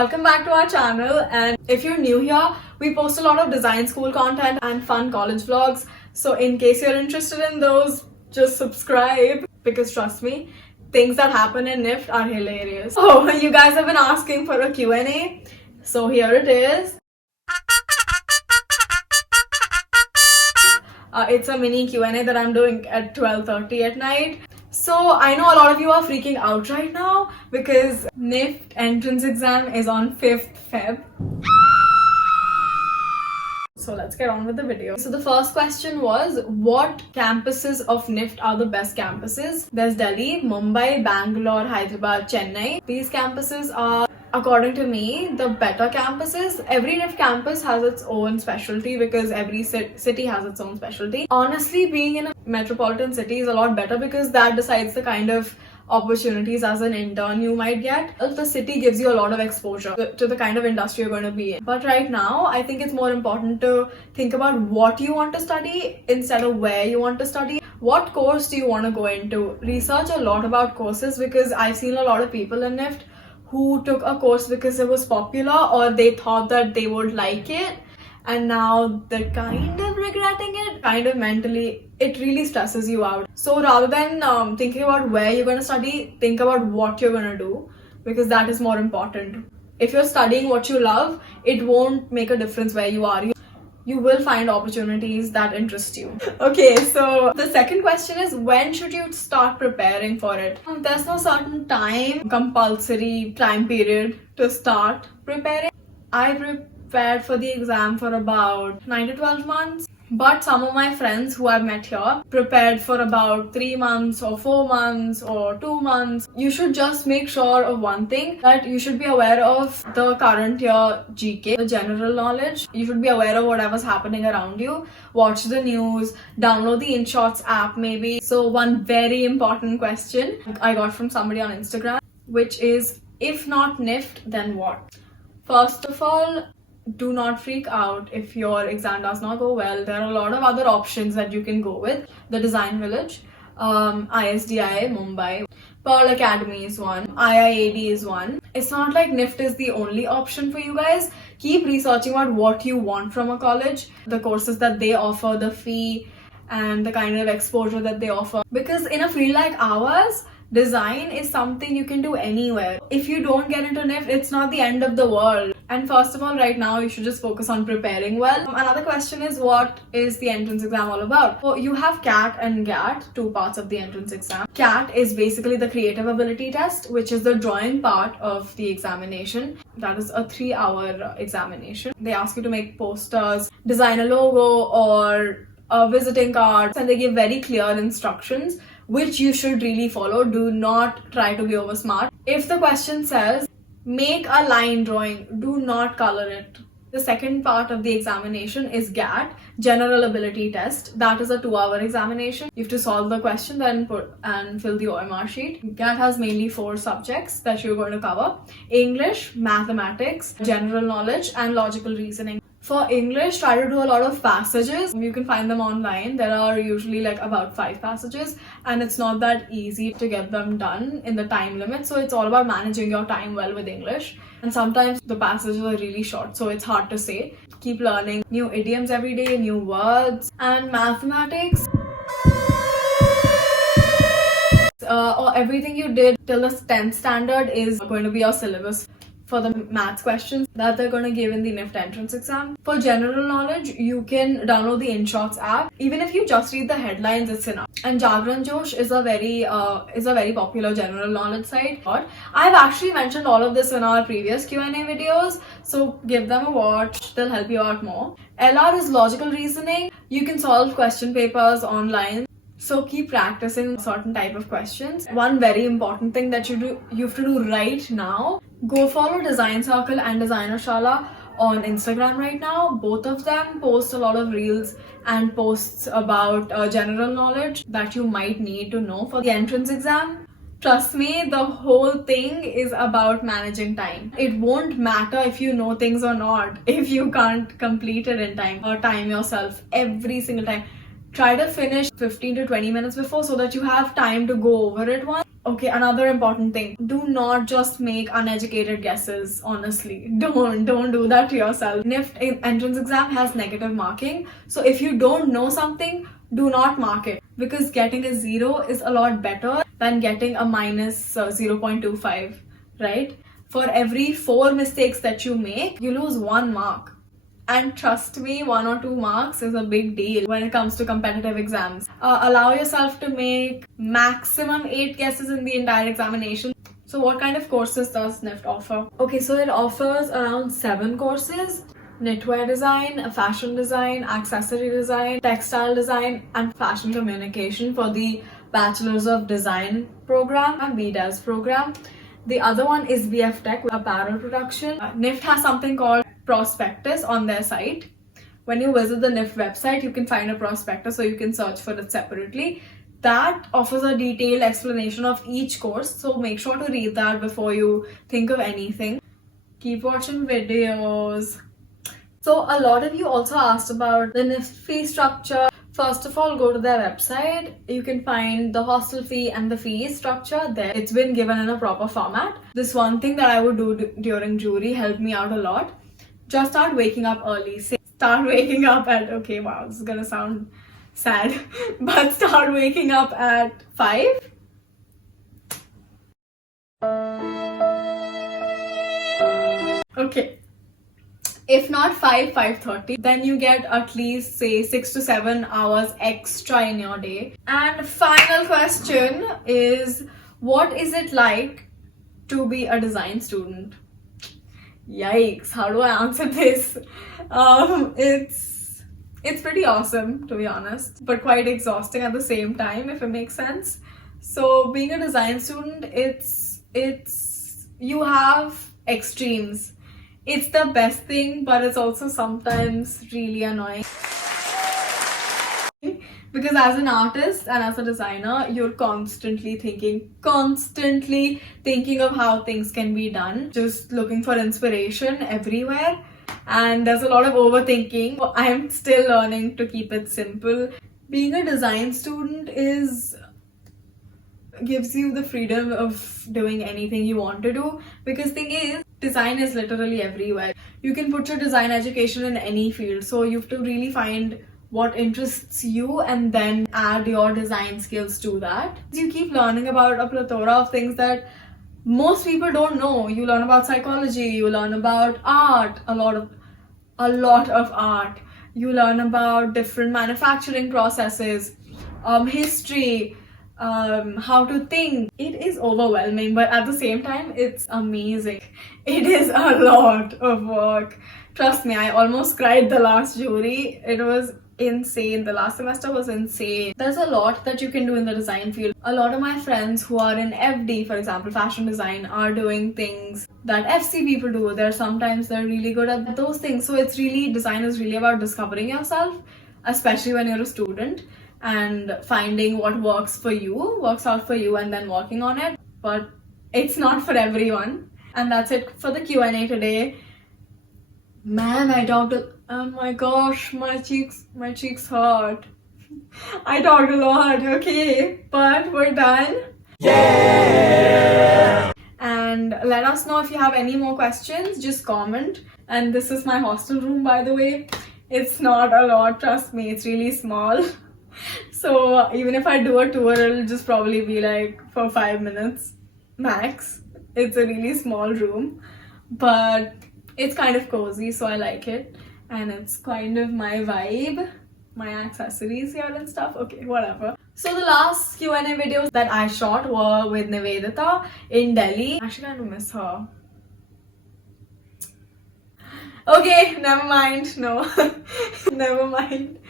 Welcome back to our channel, and if you're new here, we post a lot of design school content and fun college vlogs. So in case you're interested in those, just subscribe, because trust me, things that happen in NIFT are hilarious. Oh, you guys have been asking for a Q&A, so here it is. It's a mini Q&A that I'm doing at 12:30 at night. So I know a lot of you are freaking out right now because NIFT entrance exam is on 5th Feb. So let's get on with the video. So the first question was, what campuses of NIFT are the best campuses? There's Delhi, Mumbai, Bangalore, Hyderabad, Chennai. These campuses are, according to me, the better campuses. Every NIFT campus has its own specialty because every city has its own specialty. Honestly, being in a metropolitan city is a lot better because that decides the kind of opportunities as an intern you might get. The city gives you a lot of exposure to the kind of industry you're going to be in. But right now, I think it's more important to think about what you want to study instead of where you want to study. What course do you want to go into? Research a lot about courses because I've seen a lot of people in NIFT who took a course because it was popular or they thought that they would like it, and now they're kind of regretting it. Kind of mentally, it really stresses you out. So rather than thinking about where you're going to study, think about what you're going to do, because that is more important. If you're studying what you love, it won't make a difference where you are. You will find opportunities that interest you. Okay, so the second question is, when should you start preparing for it? There's no certain compulsory time period to start preparing. I prepared for the exam for about 9 to 12 months. But some of my friends who I've met here prepared for about 3 months or 4 months or 2 months. You should just make sure of one thing, that you should be aware of the current year GK, the general knowledge. You should be aware of whatever's happening around you. Watch the news, download the InShots app maybe. So one very important question I got from somebody on Instagram, which is, if not NIFT, then what? First of all, do not freak out if your exam does not go well. There are a lot of other options that you can go with. The Design Village, ISDI, Mumbai, Pearl Academy is one, IIAD is one. It's not like NIFT is the only option for you guys. Keep researching about what you want from a college, the courses that they offer, the fee, and the kind of exposure that they offer. Because in a field like ours, design is something you can do anywhere. If you don't get into NIFT, it's not the end of the world. And first of all, right now, you should just focus on preparing well. Another question is, what is the entrance exam all about? So you have CAT and GAT, two parts of the entrance exam. CAT is basically the creative ability test, which is the drawing part of the examination. That is a 3-hour examination. They ask you to make posters, design a logo or a visiting card, and they give very clear instructions which you should really follow. Do not try to be over smart. If the question says, make a line drawing, do not color it. The second part of the examination is GAT, General Ability Test. That is a 2-hour examination. You have to solve the question, then put and fill the OMR sheet. GAT has mainly 4 subjects that you're going to cover: English, mathematics, general knowledge, and logical reasoning. For English, try to do a lot of passages. You can find them online. There are usually like about 5 passages, and it's not that easy to get them done in the time limit. So it's all about managing your time well with English. And sometimes the passages are really short, so it's hard to say. Keep learning new idioms every day, new words. And mathematics, or everything you did till the 10th standard is going to be your syllabus for the maths questions that they're going to give in the NIFT entrance exam. For general knowledge, you can download the InShots app. Even if you just read the headlines, it's enough. And Jagran Josh is a very popular general knowledge site. I've actually mentioned all of this in our previous Q&A videos, so give them a watch. They'll help you out more. LR is logical reasoning. You can solve question papers online. So keep practicing certain type of questions. One very important thing that you have to do right now, go follow Design Circle and Designer Shala on Instagram right now. Both of them post a lot of reels and posts about general knowledge that you might need to know for the entrance exam. Trust me, the whole thing is about managing time. It won't matter if you know things or not if you can't complete it in time, or time yourself every single time. Try to finish 15 to 20 minutes before so that you have time to go over it once. Okay, another important thing. Do not just make uneducated guesses, honestly. Don't do that to yourself. NIFT entrance exam has negative marking. So if you don't know something, do not mark it. Because getting a 0 is a lot better than getting a minus 0.25, right? For every 4 mistakes that you make, you lose 1 mark. And trust me, 1 or 2 marks is a big deal when it comes to competitive exams. Allow yourself to make maximum 8 guesses in the entire examination. So what kind of courses does NIFT offer? Okay, so it offers around 7 courses. Knitwear design, fashion design, accessory design, textile design, and fashion communication for the Bachelor's of Design program and BDES program. The other one is BFTech, apparel production. NIFT has something called prospectus on their site. When you visit the NIFT website, you can find a prospectus, so you can search for it separately. That offers a detailed explanation of each course, so make sure to read that before you think of anything. Keep watching videos. So a lot of you also asked about the NIFT fee structure. First of all, go to their website. You can find the hostel fee and the fee structure there. It's been given in a proper format. This one thing that I would do during jury helped me out a lot. Just start waking up early. Start waking up at, okay, wow, this is gonna sound sad, but start waking up at 5. Okay. If not 5:30, then you get at least say 6 to 7 hours extra in your day. And final question is, what is it like to be a design student? Yikes, how do I answer this? It's pretty awesome, to be honest, but quite exhausting at the same time, if it makes sense. So being a design student, it's you have extremes. It's the best thing, but it's also sometimes really annoying. Because as an artist and as a designer, you're constantly thinking of how things can be done, just looking for inspiration everywhere. And there's a lot of overthinking. I'm still learning to keep it simple. Being a design student gives you the freedom of doing anything you want to do, because thing is, design is literally everywhere. You can put your design education in any field, so you have to really find what interests you and then add your design skills to that. You keep learning about a plethora of things that most people don't know. You learn about psychology, you learn about art, a lot of art. You learn about different manufacturing processes, history, how to think. It is overwhelming, but at the same time, it's amazing. It is a lot of work. Trust me, I almost cried the last jury. It was insane. The last semester was insane. There's a lot that you can do in the design field. A lot of my friends who are in FD, for example, fashion design, are doing things that FC people do. Sometimes they're really good at those things. So design is really about discovering yourself, especially when you're a student, and finding what works out for you, and then working on it. But it's not for everyone. And that's it for the Q&A today. Man, I talked oh my gosh, my cheeks hurt. I talked a lot, okay, but we're done. Yeah! And let us know if you have any more questions, just comment. And this is my hostel room, by the way. It's not a lot, trust me, it's really small. So even if I do a tour, it'll just probably be like for 5 minutes max. It's a really small room, but it's kind of cozy, so I like it. And it's kind of my vibe. My accessories here and stuff. Okay, whatever. So the last Q&A videos that I shot were with Nivedita in Delhi. I actually kind of miss her. Okay, never mind. No, never mind.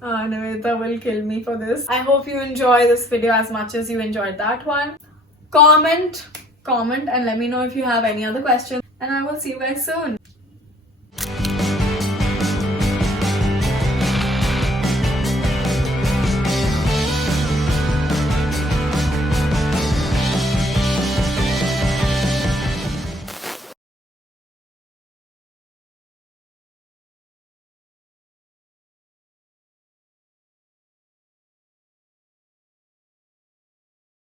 Nivedita will kill me for this. I hope you enjoy this video as much as you enjoyed that one. Comment and let me know if you have any other questions. And I will see you guys soon.